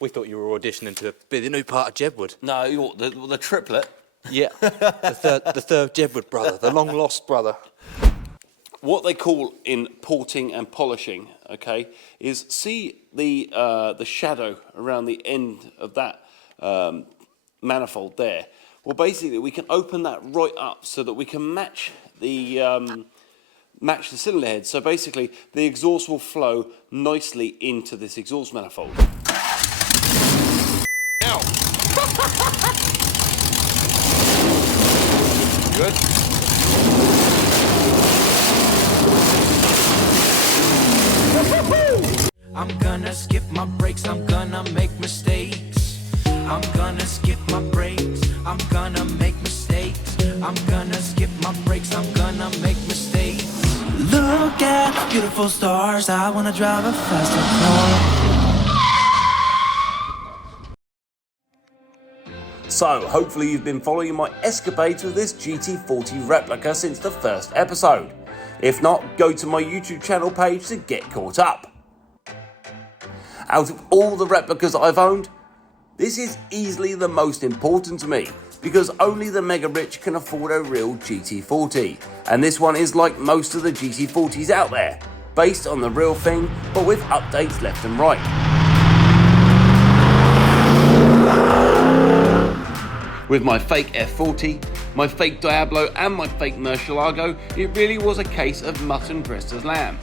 We thought you were auditioning to be the new part of Jedward. No, you're the triplet. Yeah, the third Jedward brother, the long-lost brother. What they call in porting and polishing, okay, is see the shadow around the end of that manifold there. Well, basically, we can open that right up so that we can match the cylinder head. So basically, the exhaust will flow nicely into this exhaust manifold. Ow! Good. I'm gonna skip my breaks, I'm gonna make mistakes. I'm gonna skip my breaks, I'm gonna make mistakes. I'm gonna skip my breaks, I'm gonna make mistakes. Look at beautiful stars, I wanna drive a faster car. So, hopefully you've been following my escapades with this GT40 replica since the first episode. If not, go to my YouTube channel page to get caught up. Out of all the replicas I've owned, this is easily the most important to me because only the mega rich can afford a real GT40. And this one is like most of the GT40s out there, based on the real thing but with updates left and right. With my fake F40, my fake Diablo and my fake NASCharger, it really was a case of mutton dressed as lamb.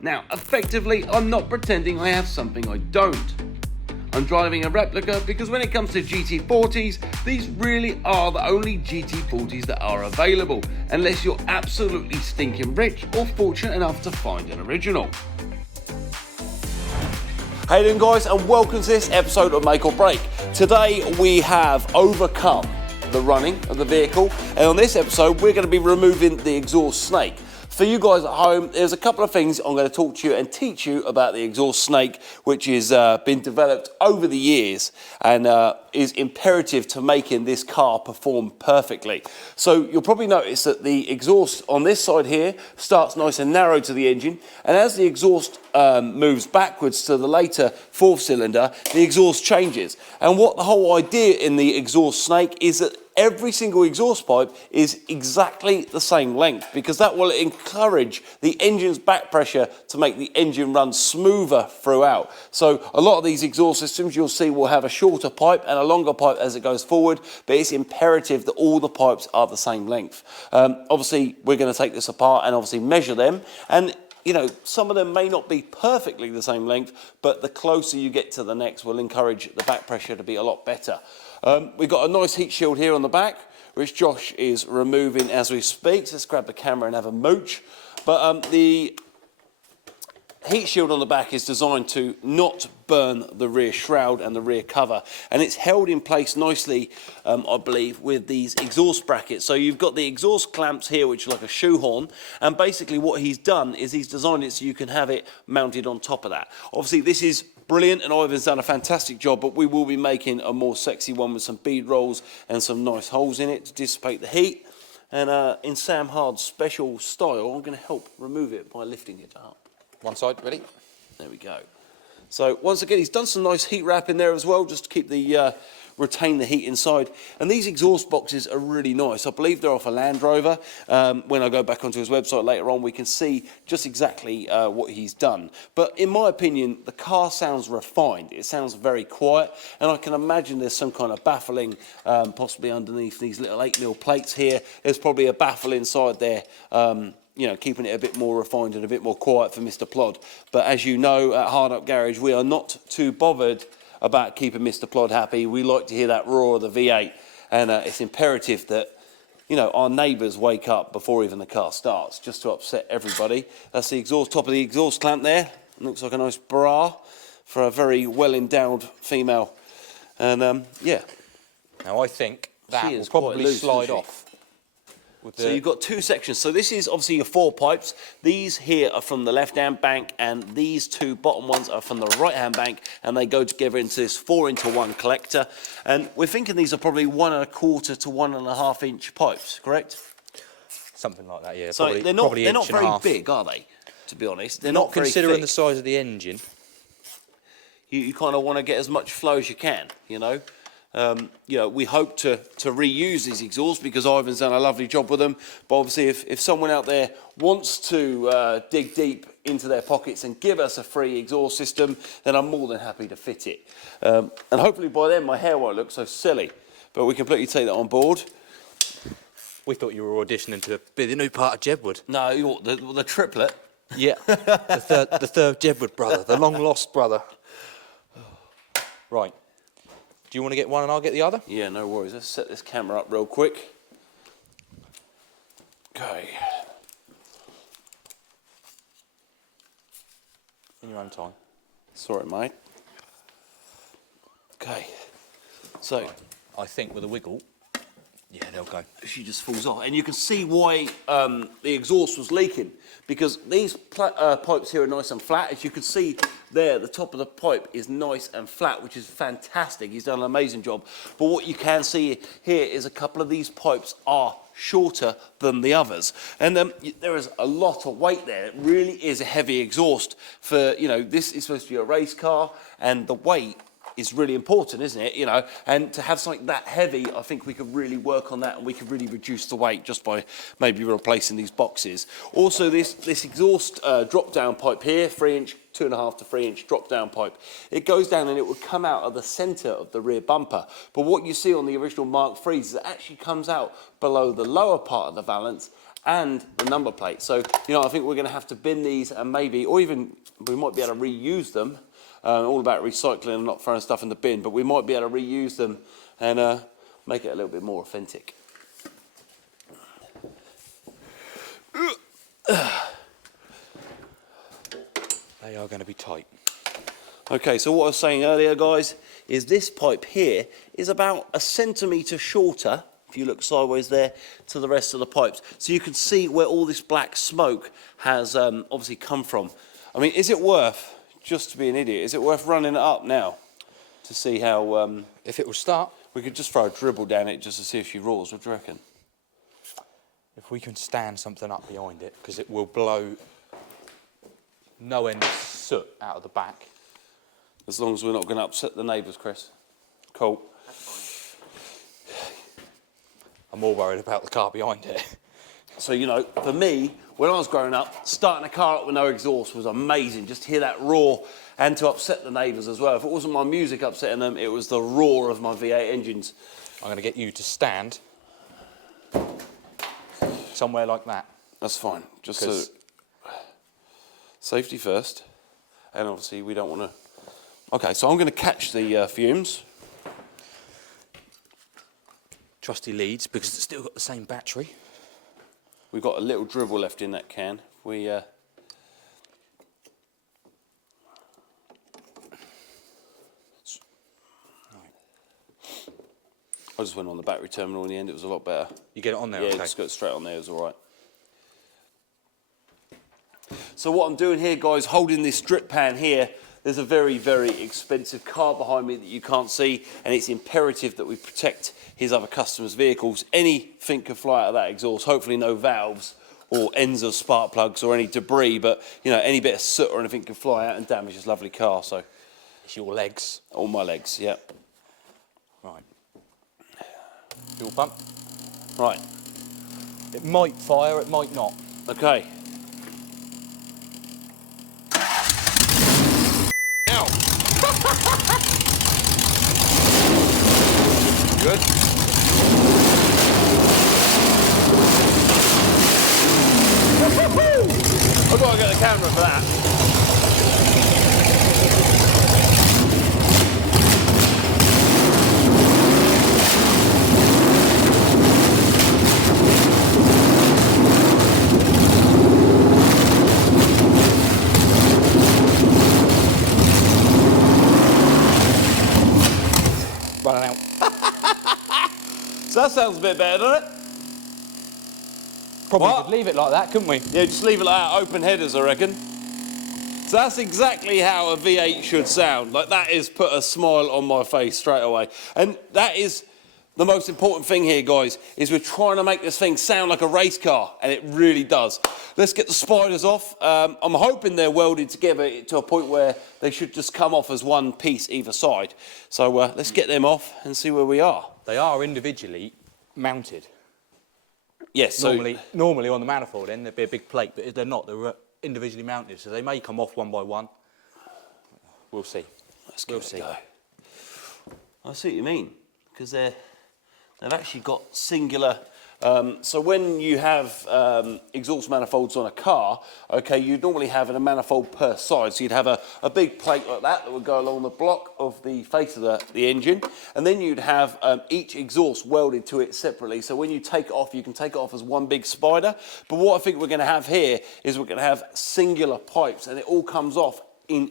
Now, effectively, I'm not pretending I have something I don't. I'm driving a replica because when it comes to GT40s, these really are the only GT40s that are available, unless you're absolutely stinking rich or fortunate enough to find an original. Hey then guys, and welcome to this episode of Make or Break. Today we have overcome the running of the vehicle, and on this episode we're going to be removing the exhaust snake. For you guys at home, there's a couple of things I'm going to talk to you and teach you about the exhaust snake, which has been developed over the years and is imperative to making this car perform perfectly. So you'll probably notice that the exhaust on this side here starts nice and narrow to the engine, and as the exhaust moves backwards to the later fourth cylinder, the exhaust changes. And what the whole idea in the exhaust snake is that every single exhaust pipe is exactly the same length, because that will encourage the engine's back pressure to make the engine run smoother throughout. So a lot of these exhaust systems you'll see will have a shorter pipe and a longer pipe as it goes forward, but it's imperative that all the pipes are the same length. Obviously we're going to take this apart and obviously measure them, and you know, some of them may not be perfectly the same length, but the closer you get to the next will encourage the back pressure to be a lot better. We've got a nice heat shield here on the back, which Josh is removing as we speak. So let's grab the camera and have a mooch. But the heat shield on the back is designed to not burn the rear shroud and the rear cover, and it's held in place nicely, I believe, with these exhaust brackets. So you've got the exhaust clamps here, which are like a shoehorn, and basically what he's done is he's designed it so you can have it mounted on top of that. Obviously this is brilliant, and Ivan's done a fantastic job, but we will be making a more sexy one with some bead rolls and some nice holes in it to dissipate the heat. And in Sam Hard's special style, I'm going to help remove it by lifting it up. One side, ready? There we go. So once again, he's done some nice heat wrap in there as well, just to keep the retain the heat inside. And these exhaust boxes are really nice. I believe they're off a Land Rover. When I go back onto his website later on, we can see just exactly what he's done. But in my opinion, the car sounds refined. It sounds very quiet, and I can imagine there's some kind of baffling possibly underneath these little 8mm plates here. There's probably a baffle inside there, you know, keeping it a bit more refined and a bit more quiet for Mr. Plod. But as you know, at Hard Up Garage, we are not too bothered about keeping Mr. Plod happy. We like to hear that roar of the V8, and it's imperative that, you know, our neighbours wake up before even the car starts, just to upset everybody. That's the exhaust, top of the exhaust clamp there. Looks like a nice bra for a very well-endowed female. And yeah. Now I think that will probably slide off. So you've got two sections. So this is obviously your 4 pipes. These here are from the left-hand bank, and these 2 bottom ones are from the right-hand bank, and they go together into this 4-into-1 collector. And we're thinking these are probably 1 1/4 to 1 1/2 inch pipes, correct? Something like that, yeah. So probably, they're not very big, are they? To be honest, they're not very considering thick. the size of the engine. you kind of want to get as much flow as you can, you know. We hope to reuse these exhausts because Ivan's done a lovely job with them. But obviously, if someone out there wants to dig deep into their pockets and give us a free exhaust system, then I'm more than happy to fit it. And hopefully by then my hair won't look so silly. But we completely take that on board. We thought you were auditioning to be the new part of Jedward. No, the triplet. Yeah, the third Jedward brother, the long lost brother. Right. Do you want to get one and I'll get the other? Yeah, no worries. Let's set this camera up real quick. Okay. In your own time. Sorry, mate. Okay. So, I think with a wiggle, yeah, they'll go. she just falls off. And you can see why the exhaust was leaking, because these pipes here are nice and flat. As you can see there, the top of the pipe is nice and flat, which is fantastic. He's done an amazing job. But what you can see here is a couple of these pipes are shorter than the others. And there is a lot of weight there. It really is a heavy exhaust for, this is supposed to be a race car, and the weight is really important, isn't it? And to have something that heavy, I think we could really work on that, and we could really reduce the weight just by maybe replacing these boxes. Also, this exhaust drop-down pipe here, 3-inch, 2.5 to 3-inch drop-down pipe. It goes down and it would come out of the centre of the rear bumper. But what you see on the original Mark IIIs is it actually comes out below the lower part of the valance and the number plate. So, I think we're going to have to bin these, and maybe, or even we might be able to reuse them. All about recycling and not throwing stuff in the bin, but we might be able to reuse them and make it a little bit more authentic. They are going to be tight. Okay, so what I was saying earlier, guys, is this pipe here is about 1 centimetre shorter, if you look sideways there, to the rest of the pipes. So you can see where all this black smoke has obviously come from. I mean, is it worth, just to be an idiot, is it worth running it up now to see how... If it will start. We could just throw a dribble down it just to see if she roars. What do you reckon? If we can stand something up behind it, because it will blow no end of soot out of the back. As long as we're not going to upset the neighbours, Chris. Cool. I'm more worried about the car behind it. So, for me, when I was growing up, starting a car up with no exhaust was amazing. Just to hear that roar and to upset the neighbours as well. If it wasn't my music upsetting them, it was the roar of my V8 engines. I'm going to get you to stand somewhere like that. That's fine. Just so safety first. And obviously we don't want to... Okay, so I'm going to catch the fumes. Trusty leads, because it's still got the same battery. We've got a little dribble left in that can. I just went on the battery terminal in the end, it was a lot better. You get it on there, yeah, okay? just got it straight on there, it was all right. So what I'm doing here, guys, holding this drip pan here, there's a very, very expensive car behind me that you can't see, and it's imperative that we protect his other customers' vehicles. Anything could fly out of that exhaust, hopefully no valves or ends of spark plugs or any debris, but any bit of soot or anything can fly out and damage his lovely car. So it's your legs. All my legs, yeah. Right. Fuel pump. Right. It might fire, it might not. Okay. Now. Good. I've got to get the camera for that. Running out. So that sounds a bit better, doesn't it? Probably What? could leave it like that, couldn't we? Yeah, just leave it like that, open headers, I reckon. So that's exactly how a V8 should sound. Like, that has put a smile on my face straight away. And that is the most important thing here, guys, is we're trying to make this thing sound like a race car, and it really does. Let's get the spiders off. I'm hoping they're welded together to a point where they should just come off as one piece either side. So let's get them off and see where we are. They are individually mounted. Yes, so Normally on the manifold end, there'd be a big plate, but they're not. They're individually mounted, so they may come off one by one. We'll see. Let's give it a go. I see what you mean, because they've actually got singular. So when you have exhaust manifolds on a car, okay, you'd normally have a manifold per side. So you'd have a big plate like that would go along the block of the face of the engine, and then you'd have each exhaust welded to it separately. So when you take it off, you can take it off as one big spider. But what I think we're going to have here is we're going to have singular pipes, and it all comes off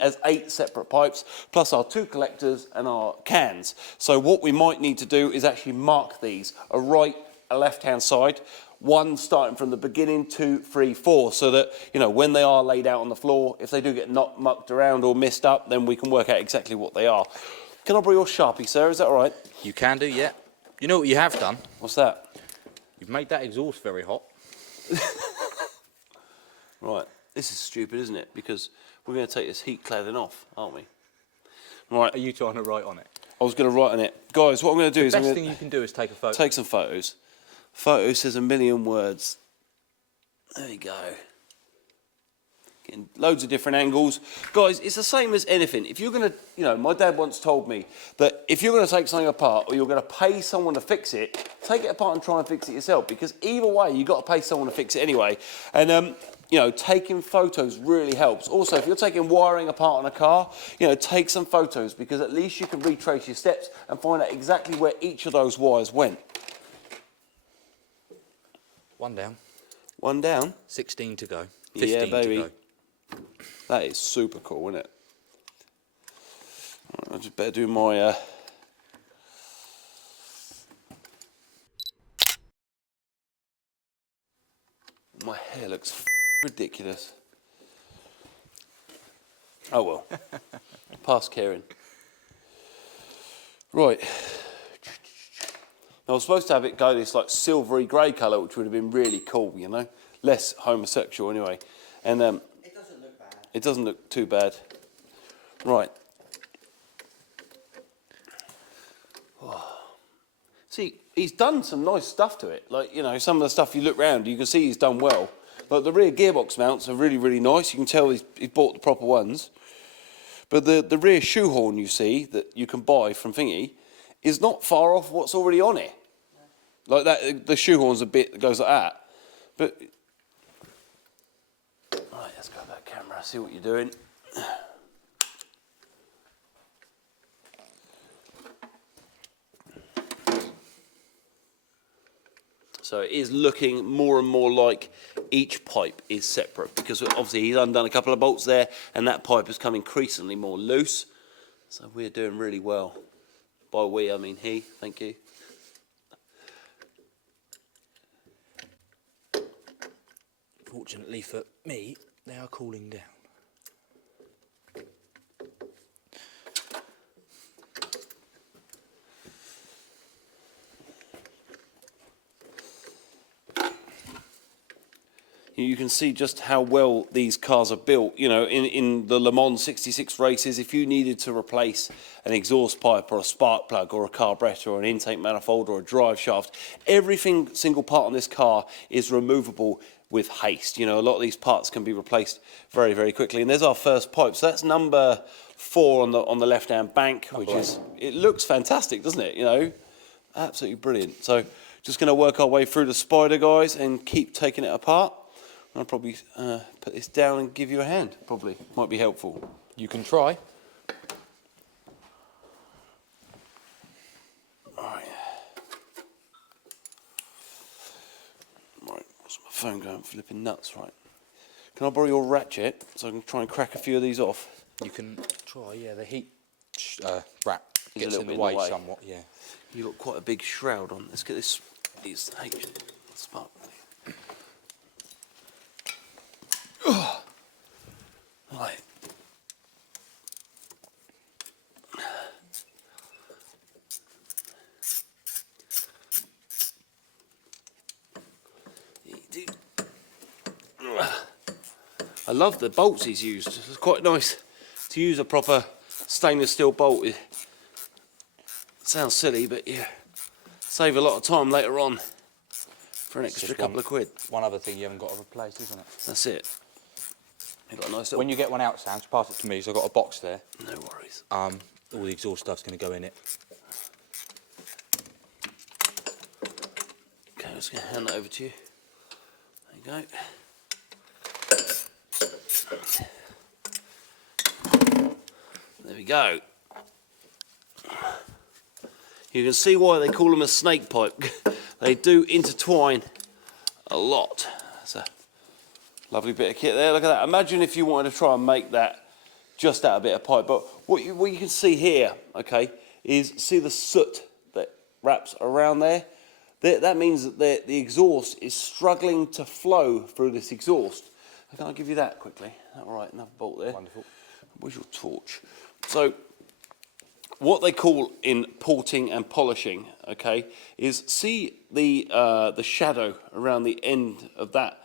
as 8 separate pipes, plus our 2 collectors and our cans. So what we might need to do is actually mark these, a right, a left-hand side, 1 starting from the beginning, 2, 3, 4, so that, you know, when they are laid out on the floor, if they do get mucked around or messed up, then we can work out exactly what they are. Can I borrow your Sharpie, sir? Is that all right? You can do, yeah. You know what you have done? What's that? You've made that exhaust very hot. Right, this is stupid, isn't it? Because we're going to take this heat cladding off, aren't we? Right. Are you trying to write on it? I was going to write on it. Guys, what I'm going to do is... The best thing you can do is take a photo. Take some photos. Photo says a million words. There we go. Getting loads of different angles. Guys, it's the same as anything. If you're going to, you know, my dad once told me that if you're going to take something apart or you're going to pay someone to fix it, take it apart and try and fix it yourself, because either way, you've got to pay someone to fix it anyway. And, you know, taking photos really helps. Also, if you're taking wiring apart on a car, you know, take some photos, because at least you can retrace your steps and find out exactly where each of those wires went. 1 down. 1 down. 16 to go. 15 yeah, baby. to go. That is super cool, isn't it? Right, I just better do my... My hair looks ridiculous. Oh well. Past caring. Right. I was supposed to have it go this like silvery grey colour, which would have been really cool, you know? Less homosexual anyway. And it doesn't look bad. It doesn't look too bad. Right. Oh. See, he's done some nice stuff to it. Like, you know, some of the stuff you look round, you can see he's done well. Like the rear gearbox mounts are really, really nice. You can tell he's bought the proper ones. But the rear shoehorn you see that you can buy from Thingy is not far off what's already on it. Like that, the shoehorn's a bit that goes like that. But right, let's go back camera, see what you're doing. So it is looking more and more like each pipe is separate, because obviously he's undone a couple of bolts there and that pipe has come increasingly more loose. So we're doing really well. By we, I mean he. Thank you. Fortunately for me, they are cooling down. You can see just how well these cars are built. You know, in the Le Mans 66 races, if you needed to replace an exhaust pipe or a spark plug or a carburetor or an intake manifold or a drive shaft, single part on this car is removable with haste. You know, a lot of these parts can be replaced very, very quickly. And there's our first pipe. So that's number 4 on the left-hand bank, which is, it looks fantastic, doesn't it? You know, absolutely brilliant. So just going to work our way through the spider, guys, and keep taking it apart. I'll probably put this down and give you a hand, probably. Might be helpful. You can try. Right. Right, what's my phone going flipping nuts, right? Can I borrow your ratchet so I can try and crack a few of these off? You can try, yeah, the heat wrap Is gets a in the little bit way somewhat, yeah. You've got quite a big shroud on. Let's get this spark. Right. I love the bolts he's used. It's quite nice to use a proper stainless steel bolt. It sounds silly, but yeah, save a lot of time later on for an extra couple of quid. One other thing you haven't got to replace, isn't it? That's it. You've got a nice little... When you get one out, Sam, just pass it to me, so I've got a box there. No worries. All the exhaust stuff's going to go in it. Okay, I'm just going to hand that over to you. There you go. There we go. You can see why they call them a snake pipe. They do intertwine a lot. That's a lovely bit of kit there. Look at that. Imagine if you wanted to try and make that just out of a bit of pipe. But what you can see here, okay, is see the soot that wraps around there? That means that the exhaust is struggling to flow through this exhaust. Can I give you that quickly? All right, another bolt there. Wonderful. Where's your torch? So, what they call in porting and polishing, okay, is see the shadow around the end of that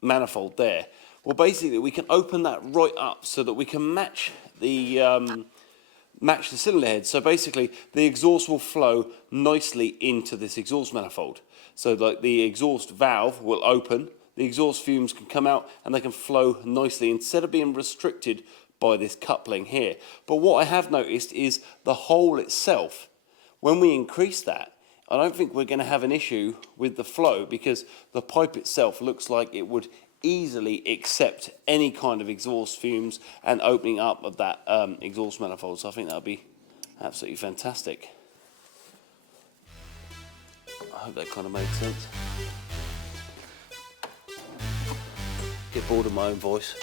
manifold there. Well, basically, we can open that right up so that we can match the cylinder head. So basically, the exhaust will flow nicely into this exhaust manifold. So like the exhaust valve will open, the exhaust fumes can come out and they can flow nicely instead of being restricted by this coupling here. But what I have noticed is the hole itself, when we increase that, I don't think we're going to have an issue with the flow because the pipe itself looks like it would easily accept any kind of exhaust fumes and opening up of that exhaust manifold. So I think that'll be absolutely fantastic. I hope that kind of makes sense. Get bored of my own voice.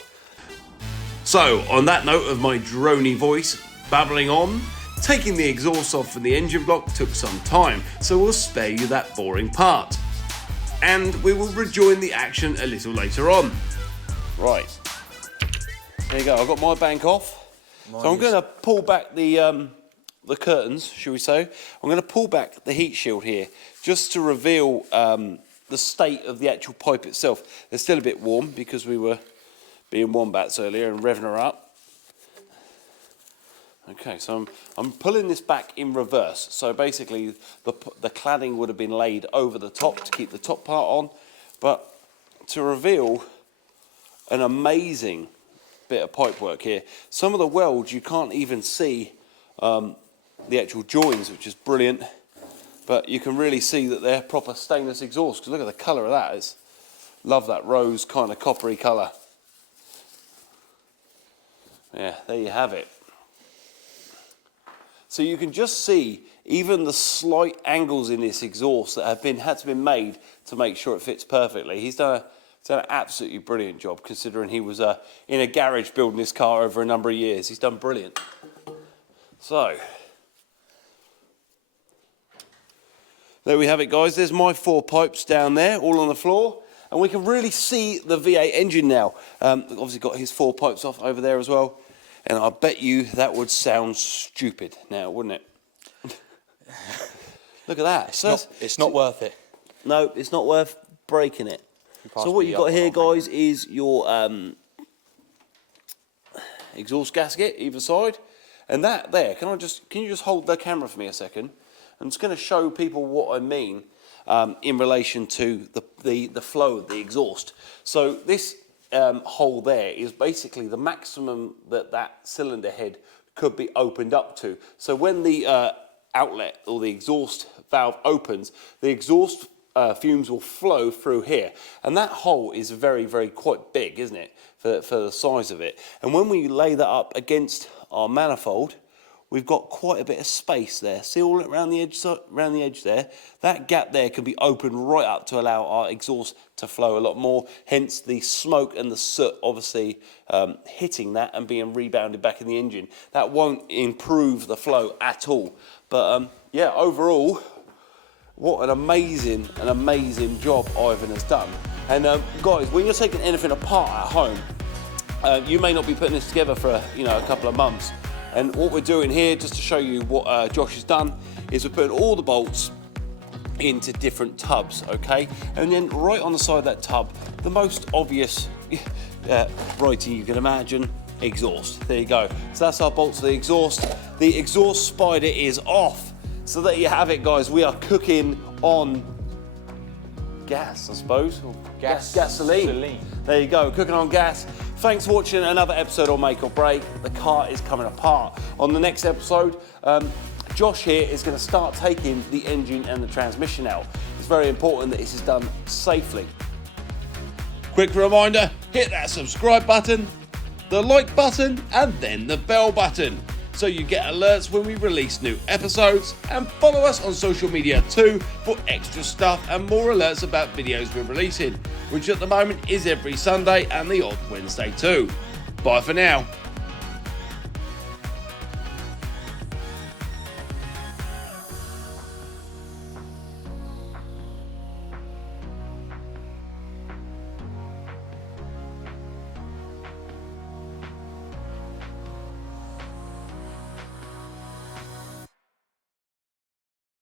So, on that note of my droney voice babbling on, taking the exhaust off from the engine block took some time, so we'll spare you that boring part. And we will rejoin the action a little later on. Right. There you go, I've got my bank off. So I'm going to pull back the curtains, shall we say. I'm going to pull back the heat shield here, just to reveal the state of the actual pipe itself. It's still a bit warm because we were being wombats earlier and revving her up. Okay, so I'm pulling this back in reverse. So basically the cladding would have been laid over the top to keep the top part on, but to reveal an amazing bit of pipe work here. Some of the welds you can't even see the actual joins, which is brilliant, but you can really see that they're proper stainless exhaust, because look at the colour of that. Love that rose kind of coppery colour. Yeah, there you have it. So you can just see even the slight angles in this exhaust that had to be made to make sure it fits perfectly. He's done an absolutely brilliant job, considering he was in a garage building this car over a number of years. He's done brilliant. So, there we have it, guys. There's my 4 pipes down there, all on the floor. And we can really see the V8 engine now. Obviously got his 4 pipes off over there as well. And I bet you that would sound stupid now, wouldn't it? Look at that. It's not worth it. No, it's not worth breaking it. So what you've got here, guys, is your exhaust gasket either side. And that there, can you just hold the camera for me a second? I'm just going to show people what I mean in relation to the flow of the exhaust. So this hole there is basically the maximum that cylinder head could be opened up to. So when the outlet or the exhaust valve opens, the exhaust fumes will flow through here. And that hole is very, very quite big, isn't it, for the size of it. And when we lay that up against our manifold, we've got quite a bit of space there. See all around the edge there? That gap there can be opened right up to allow our exhaust to flow a lot more. Hence the smoke and the soot obviously hitting that and being rebounded back in the engine. That won't improve the flow at all. But yeah, overall, what an amazing job Ivan has done. And guys, when you're taking anything apart at home, you may not be putting this together for a couple of months. And what we're doing here, just to show you what Josh has done, is we're putting all the bolts into different tubs, okay? And then right on the side of that tub, the most obvious writing you can imagine, exhaust. There you go. So that's our bolts to the exhaust. The exhaust spider is off. So there you have it, guys. We are cooking on gas, I suppose. Or gasoline. There you go, cooking on gas. Thanks for watching another episode of Make or Break. The car is coming apart. On the next episode, Josh here is going to start taking the engine and the transmission out. It's very important that this is done safely. Quick reminder, hit that subscribe button, the like button, and then the bell button, so you get alerts when we release new episodes, and follow us on social media too for extra stuff and more alerts about videos we're releasing, which at the moment is every Sunday and the odd Wednesday too. Bye for now.